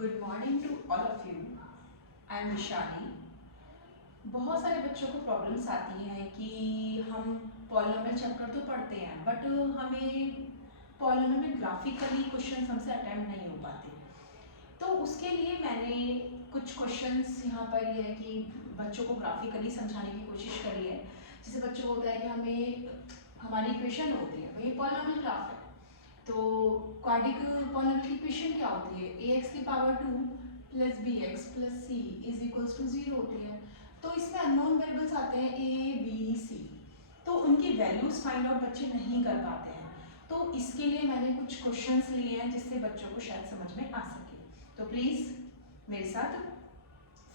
Good morning to all of you. I am Vishali. बहुत सारे बच्चों को प्रॉब्लम्स आती हैं कि हम पॉलिनोमियल चैप्टर तो पढ़ते हैं बट हमें पॉलिनोमियल में ग्राफिकली क्वेश्चंस हमसे अटेम्प्ट नहीं हो पाते। तो उसके लिए मैंने कुछ क्वेश्चंस यहाँ पर ये है कि बच्चों को ग्राफिकली समझाने की कोशिश करी है। जैसे बच्चों को होता है कि हमें हमारी इक्वेशन होती है, भाई पॉलिनोमियल ग्राफ है, तो क्वाड्रिक पॉलिनोमियल की इक्वेशन क्या होती है, ax की power 2 plus bx plus c is equals to 0 होती है। तो इसमें अननोन वेरिएबल्स आते हैं a b c, तो उनकी वैल्यूज फाइंड आउट बच्चे नहीं कर पाते हैं। तो इसके लिए मैंने कुछ क्वेश्चंस लिए हैं जिससे बच्चों को शायद समझ में आ सके। तो प्लीज़ मेरे साथ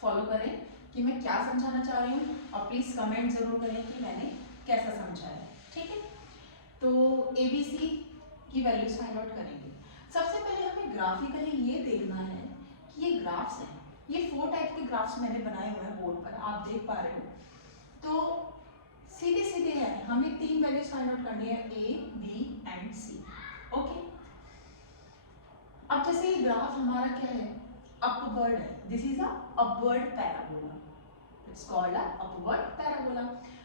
फॉलो करें कि मैं क्या समझाना चाह रही हूँ, और प्लीज़ कमेंट ज़रूर करें कि मैंने कैसा समझाया, ठीक है। तो ए बी सी की वैल्यूज फाइंड आउट करेंगे। सबसे पहले हमें ग्राफिकली ये देखना है कि ये ग्राफ्स हैं, ये 4 टाइप के ग्राफ्स मैंने बनाए हुए हैं बोर्ड पर, आप देख पा रहे हो। तो सीधे सीधे हैं, हमें 3 वैल्यूज फाइंड आउट करनी है, A B and C. Okay, अब जैसे ये ग्राफ हमारा क्या है, अपवर्ड है, this is a upward parabola, it's called a upward parabola.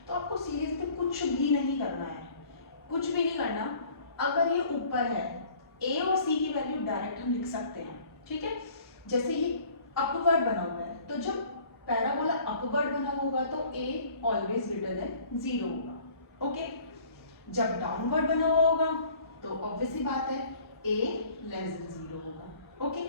तो आपको सीरियसली कुछ भी नहीं करना है, कुछ भी नहीं करना। अगर ये ऊपर है, ए और सी की वैल्यू डायरेक्ट हम लिख सकते हैं, ठीक है। जैसे ये अपवर्ड बना हुआ है, तो जब पैराबोला अपवर्ड बना होगा तो ए ऑलवेज ग्रेटर देन 0 होगा। ओके, जब डाउनवर्ड बना हुआ होगा तो ऑब्वियस सी बात है ए लेस देन 0 होगा। ओके,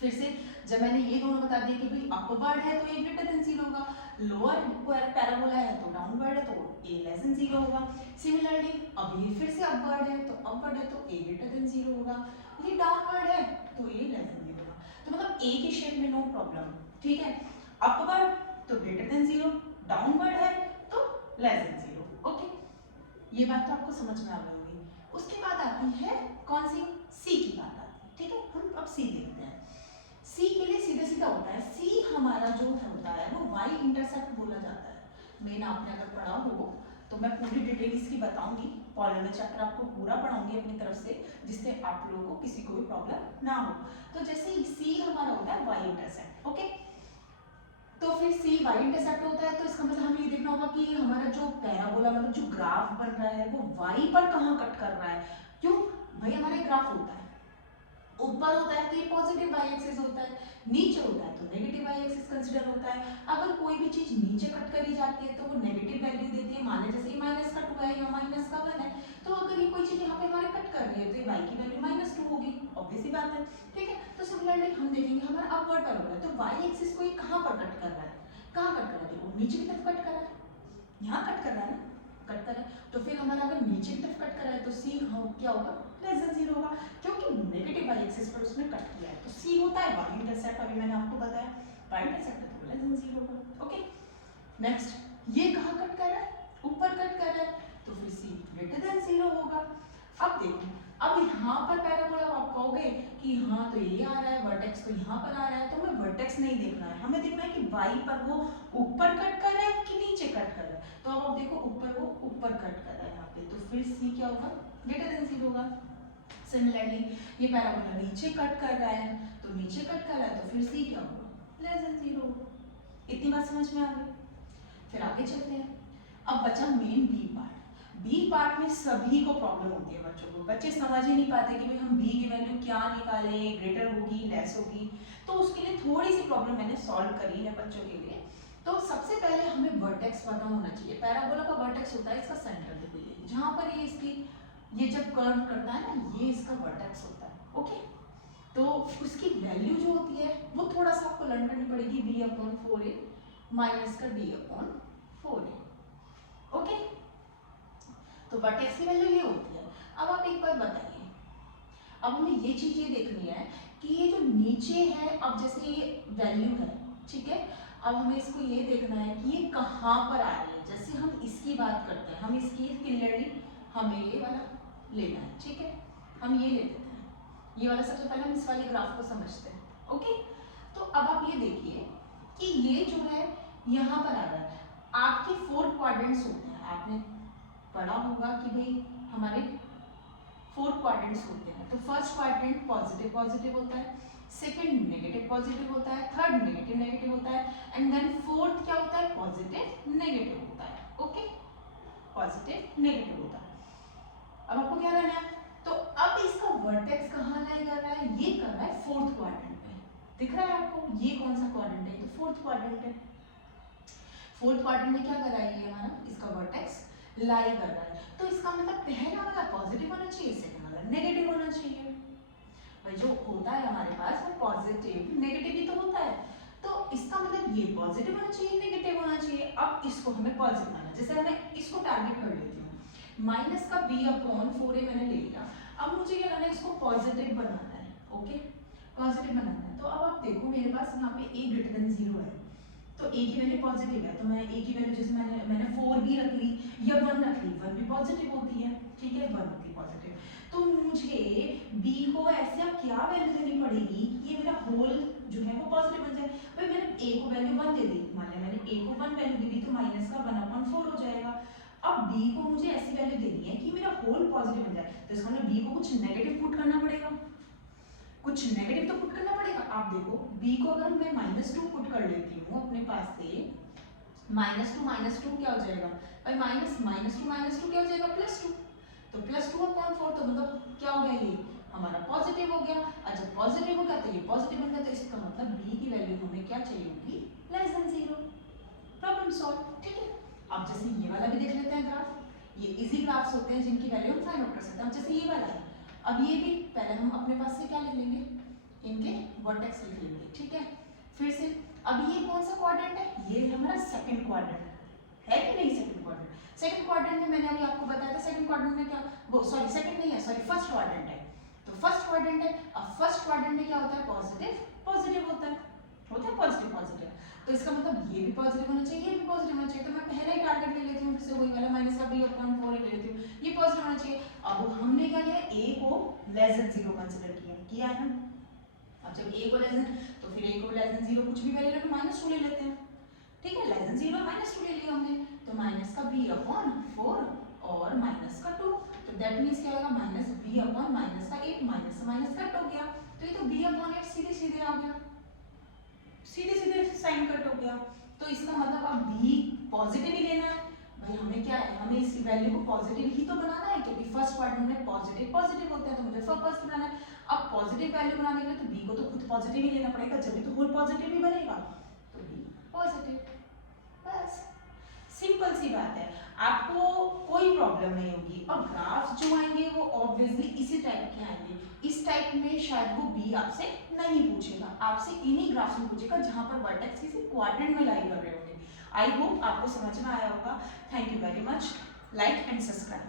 फिर से जब मैंने ये दोनों बता दिए कि भाई अपवर्ड है तो ए ग्रेटर देन 0 होगा, लोअर पैराबोला है तो डाउनवर्ड है तो ए लेस देन 0 होगा। सिमिलरली अब ये फिर से अपवर्ड है तो अपवर्ड है तो ए ग्रेटर देन 0 होगा, ये डाउनवर्ड है तो ए लेस देन 0 होगा। तो मतलब ए की शेप में नो प्रॉब्लम, ठीक है। अपवर्ड तो ग्रेटर देन 0, डाउनवर्ड है तो लेस देन 0। ओके, ये बात तो आपको समझ में आ गई होगी। उसके बाद आती है कौन सी, सी की बात आती है, ठीक है। हम अब सी देखते हैं। सी के लिए सीधा सीधा होता है, सी हमारा जो होता है वो वाई इंटरसेप्ट बोला जाता है। मेन आपने अगर पढ़ा हो तो मैं पूरी डिटेल इसकी बताऊंगी, पॉलिनोमियल चैप्टर आपको पूरा पढ़ाऊंगी अपनी तरफ से, जिससे आप लोगों को किसी को भी प्रॉब्लम ना हो। तो जैसे सी हमारा होता है वाई इंटरसेप्ट, ओके। तो फिर सी वाई इंटरसेप्ट होता है, तो इसका मतलब हमें ये देखना होगा कि हमारा जो पैराबोला मतलब जो ग्राफ बन रहा है वो वाई पर कहाँ कट कर रहा है। क्यों भाई, हमारा ग्राफ होता है ऊपर होता है तो ये पॉजिटिव वाई एक्सिस होता है, नीचे होता है तो नेगेटिव वाई एक्सिस कंसीडर होता है। अगर कोई भी चीज नीचे कट करी जाती है तो वो नेगेटिव वैल्यू देती है, मान लें जैसे माइनस का 2 है या माइनस का 1 है, तो अगर ये कोई चीज यहाँ पे हमारे कट कर रही है तो ये वाई की वैल्यू -2 होगी, ऑब्वियस सी बात है, ठीक है। तो सिमिलरली हम देखेंगे हमारा अपवर्ड पैराबोला, तो वाई एक्सिस को ये कहाँ पर कट कर रहा है, कहाँ कट कर रहा है, देखो नीचे की तरफ कट कर रहा है, यहाँ कट कर रहा है ना, कट कर रहा है। तो फिर हमारा अगर नीचे की तरफ कट कर रहा है तो सी क्या होगा, लेस देन 0 होगा, क्योंकि नेगेटिव वाई एक्सिस पर उसने कट किया है। तो सी होता है वाई इंटरसेप्ट, अभी मैंने आपको बताया वाई इंटरसेप्ट है तो लेस देन 0 होगा। ओके, नेक्स्ट ये कहाँ कट कर रहा है, ऊपर कट कर रहा है, तो फिर सी ग्रेटर देन 0 होगा। अब देखो, अब यहाँ पर पैराबोला आप कहोगे कि हाँ तो ये आ रहा है, वर्टेक्स तो यहाँ पर आ रहा है, तो हमें वर्टेक्स नहीं देखना है, हमें देखना है कि वाई पर वो ऊपर कट कर रहा है कि नीचे कट कर रहा है। तो अब आप देखो ऊपर वो ऊपर कट कर रहा है यहाँ पे, तो फिर सी क्या होगा, ग्रेटर देन 0 होगा। सिमिलरली ये पैराबोला नीचे कट कर रहा है तो नीचे कट कर रहा है तो फिर सी क्या होगा, लेस देन 0 होगा। इतनी बात समझ में आ गई। फिर आगे चलते हैं। अब बचा main B part. B part में सभी को प्रॉब्लम होती है बच्चों को, बच्चे समझ ही नहीं पाते कि भाई हम बी की वैल्यू क्या निकालें, ग्रेटर होगी लेस होगी। तो उसके लिए थोड़ी सी प्रॉब्लम मैंने सॉल्व करी है बच्चों के लिए। तो सबसे पहले हमें वर्टेक्स पता होना चाहिए। पैराबोला का वर्टेक्स होता है इसका सेंटर, देखो ये जहाँ पर ये इसकी ये जब कर्व करता है ना, ये इसका वर्टेक्स होता है। ओके, तो उसकी वैल्यू जो होती है वो थोड़ा सा आपको लर्न करनी पड़ेगी, b/4a माइनस का d/4a। ओके, तो वर्टेक्स की वैल्यू ये होती है। अब आप एक बार बताइए, अब हमें ये चीज ये देखनी है कि ये जो नीचे है, अब जैसे ये वैल्यू है, ठीक है, अब हमें इसको ये देखना है कि ये कहाँ पर आ रही है। जैसे हम इसकी बात करते हैं, हम इसकी क्लियरली हमें ये वाला लेना है, ठीक है, हम ये ले लेते हैं, ये वाला सबसे पहले हम इस वाले ग्राफ को समझते हैं। ओके, तो अब आप ये देखिए कि ये जो है यहाँ पर आ रहा है, आपके 4 क्वाड्रेंट्स होते हैं, आपने पढ़ा होगा कि भाई हमारे 4 क्वाड्रेंट्स होते हैं। तो फर्स्ट क्वाड्रेंट पॉजिटिव पॉजिटिव होता है, सेकंड नेगेटिव पॉजिटिव होता है, थर्ड नेगेटिव नेगेटिव होता है, एंड देन फोर्थ क्या होता है, पॉजिटिव नेगेटिव होता है। ओके, पॉजिटिव नेगेटिव होता है। अब आपको क्या करना है, तो अब इसका वर्टेक्स कहाँ लाई कर रहा है, ये कर रहा है फोर्थ क्वाड्रेंट पे। दिख रहा है आपको, ये कौन सा क्वाड्रेंट है, तो फोर्थ क्वाड्रेंट है। फोर्थ क्वाड्रेंट में क्या कर रहा है, ये हमारा इसका वर्टेक्स लाई कर रहा है। तो इसका मतलब पहला वाला पॉजिटिव होना चाहिए, सेकंड वाला नेगेटिव होना चाहिए। भाई जो होता है हमारे पास वो पॉजिटिव नेगेटिव ही तो होता है, तो इसका मतलब ये पॉजिटिव होना चाहिए, नेगेटिव होना चाहिए। अब इसको हमें पॉजिटिव बनाना, जैसे मैं इसको टारगेट कर लेती हूँ, माइनस का b/4a मैंने ले लिया। अब मुझे क्या करना है, इसको पॉजिटिव बनाना है। ओके, पॉजिटिव बनाना है। तो अब आप देखो मेरे पास यहाँ पे a ग्रेटर देन 0 है, तो a की वैल्यू पॉजिटिव है, तो मैं a की वैल्यू जैसे मैंने 4 भी रख ली या 1 रख ली, 1 भी पॉजिटिव होती है, ठीक है, 1 होती है पॉजिटिव। तो मुझे b को ऐसे अब क्या वैल्यू देनी पड़ेगी कि ये मेरा होल जो है वो पॉजिटिव बन जाए। भाई मैंने a को वैल्यू 1 दे दी, मान लिया मैंने a को 1 वैल्यू दे दी, तो माइनस का 1/4 हो जाएगा। अब b को मुझे ऐसी वैल्यू देनी है कि मेरा होल पॉजिटिव बन जाए, तो इसका मतलब b को कुछ नेगेटिव पुट करना पड़ेगा, कुछ नेगेटिव तो पुट करना पड़ेगा। आप देखो b को अगर मैं -2 पुट कर लेती हूँ अपने पास से, -2 क्या हो जाएगा भाई, -2 क्या हो जाएगा, +2, तो +2/4, तो मतलब क्या हो गया, ये हमारा पॉजिटिव हो गया। और जब पॉजिटिव हो गया तो ये पॉजिटिव बन गया, तो इसका मतलब b की वैल्यू हमें क्या चाहिए होगी, <0। प्रॉब्लम सॉल्व, ठीक है। अब जैसे ये वाला भी देख लेते हैं ग्राफ, ये इजी ग्राफ्स होते हैं जिनकी वैल्यू हम फाइंड आउट कर सकते हैं। अब जैसे ये वाला है, अब ये भी पहले हम अपने पास से क्या लिख लेंगे, इनके वर्टेक्स लिख लेंगे, ठीक है। फिर से अब ये कौन सा क्वाड्रेंट है, ये हमारा सेकंड क्वाड्रेंट है कि नहीं, सेकंड क्वाड्रेंट। सेकंड क्वाड्रेंट में मैंने अभी आपको बताया था, सेकंड क्वाड्रेंट में क्या, वो सॉरी सेकंड नहीं है, सॉरी फर्स्ट क्वाड्रेंट है, तो फर्स्ट क्वाड्रेंट है। अब फर्स्ट क्वाड्रेंट में क्या होता है, पॉजिटिव पॉजिटिव होता है पॉजिटिव पॉजिटिव, तो इसका मतलब ये भी पॉजिटिव होना चाहिए, ये भी पॉजिटिव होना चाहिए। तो मैं पहला ही टारगेट ले लेती हूँ, फिर से वही वाला माइनस का b/4 ले लेती हूँ, ये पॉजिटिव होना चाहिए। अब हमने क्या किया, a को <0 कंसीडर किया है ना। अब जब a को लेस देन, तो फिर a को <0 कुछ भी वैल्यू रखो, -2 ले लेते हैं, ठीक है, <0 -2 ले लिया हमने, तो माइनस का b/4 और माइनस का 2, तो दैट मींस क्या होगा, -b/-8, माइनस से माइनस कट हो गया, तो ये तो b/8 सीधे सीधे आ गया, सीधे सीधे साइन कट हो गया। तो इसका मतलब अब b पॉजिटिव ही लेना है। भाई हमें क्या है, हमें इस वैल्यू को पॉजिटिव ही तो बनाना है, क्योंकि फर्स्ट क्वाड्रेंट में पॉजिटिव पॉजिटिव होते हैं, तो मुझे फर्स्ट बनाना है। अब पॉजिटिव वैल्यू बनाने के लिए तो b को तो खुद पॉजिटिव ही लेना पड़ेगा, जब भी तो होल पॉजिटिव ही बनेगा, तो b पॉजिटिव, बस सिंपल सी बात है, आपको कोई प्रॉब्लम नहीं होगी। और ग्राफ्स जो आएंगे वो ऑब्वियसली इसी टाइप के आएंगे, इस टाइप में शायद वो बी आपसे नहीं पूछेगा, आपसे इन्हीं ग्राफ्स में पूछेगा जहां पर वर्टेक्स किसी क्वाड्रेंट में लाई कर रहे होंगे। आई होप आपको समझ में आया होगा। Thank you very much, like and subscribe.